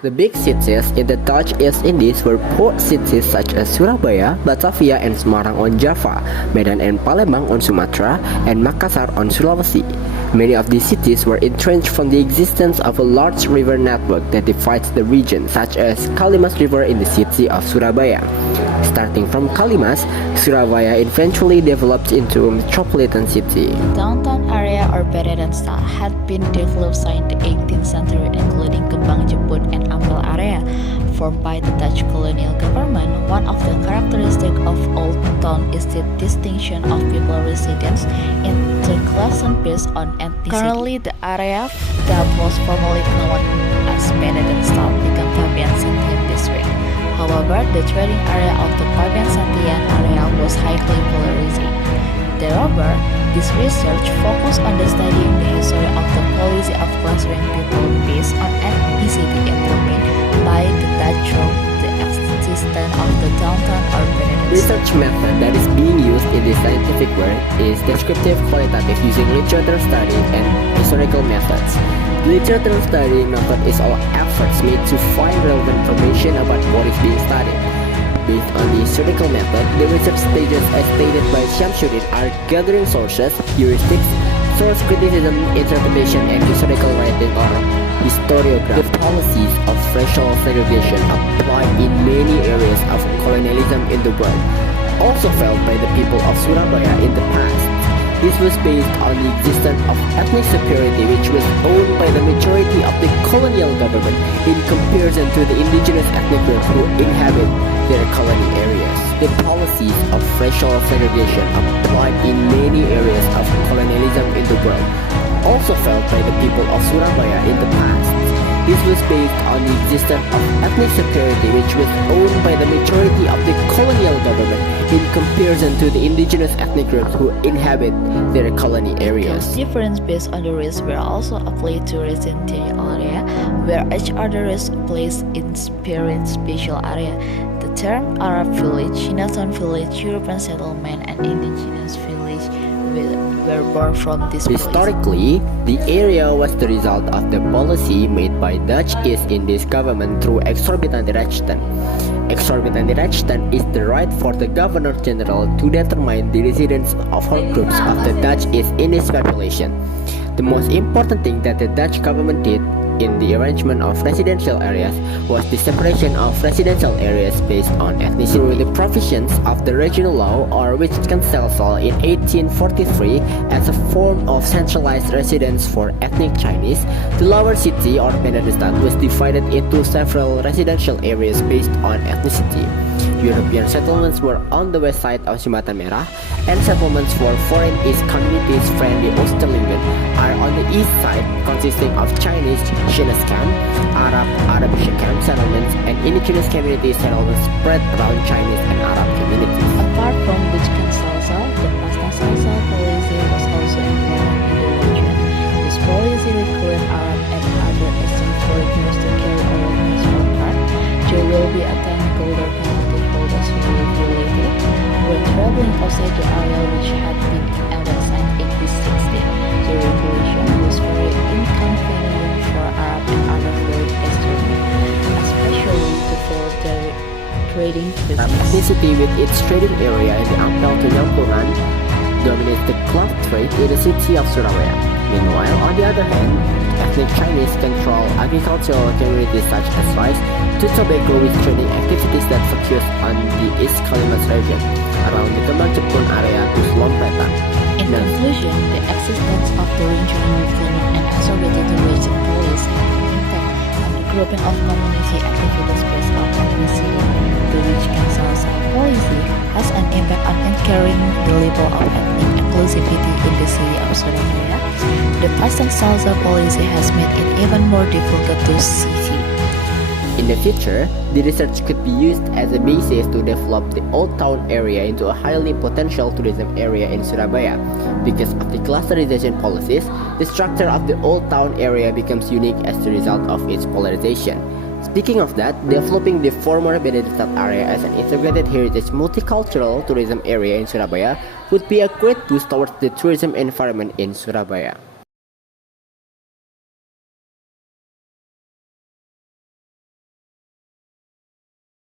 The big cities in the Dutch East Indies were port cities such as Surabaya, Batavia and Semarang on Java, Medan and Palembang on Sumatra, and Makassar on Sulawesi. Many of these cities were entrenched from the existence of a large river network that divides the region, such as Kalimas River in the city of Surabaya. Starting from Kalimas, Surabaya eventually developed into a metropolitan city. Downtown area or Beneden Stad had been developed since the 18th century, including Kembang Jepun and Ampel area, formed by the Dutch colonial government. One of the characteristics of Old Town is the distinction of people residents into classes based on ethnicity. Currently, the area that was formerly known as Beneden Stad became Fabian Santian district. However, the trading area of the Fabian Santian area was highly polarized. Moreover, this research focused on studying the history of the policy of clustering people based on ethnicity implemented by the Dutch through the existence of the downtown or Beneden. Research method that is being used in the scientific work is descriptive qualitative using literature study and historical methods. The literature study method is all efforts made to find relevant information about what is being studied. Based on the historical method, the research stages as stated by Syarifudin are gathering sources, heuristics, source criticism, interpretation, and historical writing or historiography. The policies of racial segregation applied in many areas of colonialism in the world, also felt by the people of Surabaya in the past. This was based on the existence of ethnic superiority which was owned by the majority of the colonial government in comparison to the indigenous ethnic groups who inhabit their colony areas. The policies of racial segregation applied in many areas of colonialism in the world, also felt by the people of Surabaya in the past. This was based on the existence of ethnic superiority which was owned by the majority of the colonial government in comparison to the indigenous ethnic groups who inhabit their colony areas. Those differences based on the race were also applied to residential area, where each other race placed in spirit special area. The term Arab village, Chinatown village, European settlement, and indigenous village were born from this place. Historically, the area was the result of the policy made by Dutch East Indies government through exorbitant rechten. Exorbitant rechten is the right for the Governor-General to determine the residence of all groups of the Dutch East Indies population. The most important thing that the Dutch government did in the arrangement of residential areas was the separation of residential areas based on ethnicity. Through the provisions of the regional law or Wetskantstelsel in 1843 as a form of centralized residence for ethnic Chinese, the lower city or Beneden Stad was divided into several residential areas based on ethnicity. European settlements were on the west side of Jembatan Merah, and settlements for foreign East communities friendly Oosterlingen are on the east side, consisting of Chinese Shinascam, Arab Shikam settlements, and indigenous community settlements spread around Chinese and Arab communities. Apart from Wetskantstelsel, the Pasta-Salsal policy was also implemented in the region. This policy required Arab and other Eastern foreigners to carry a passport card. There will be a $10 penalty for those who will violate it when traveling outside the area which had been signed in 1860. The regulation was very inconvenient for Arab and other foreign Easterners, especially to follow their trading business. Ethnicity with its trading area in the Ampel to Nyampungan dominates the cloth trade in the city of Surabaya. Meanwhile, on the other hand, ethnic Chinese control agricultural communities such as rice to tobacco with trading activities that focus on the East Kalimas region, around the Kembang Jepun area to Lomba. In conclusion, the existence of the regional reclaiming and exorbitant region policy had an impact on the grouping of community activities based on ethnicity. The Wetskantstelsel policy has an impact on anchoring the level of ethnic inclusivity in the city of Surabaya. The Pasta-Salsal policy has made it even more difficult to see. In the future, the research could be used as a basis to develop the Old Town area into a highly potential tourism area in Surabaya. Because of the clusterization policies, the structure of the Old Town area becomes unique as a result of its polarization. Speaking of that, developing the former Beneden Stad area as an integrated heritage multicultural tourism area in Surabaya would be a great boost towards the tourism environment in Surabaya.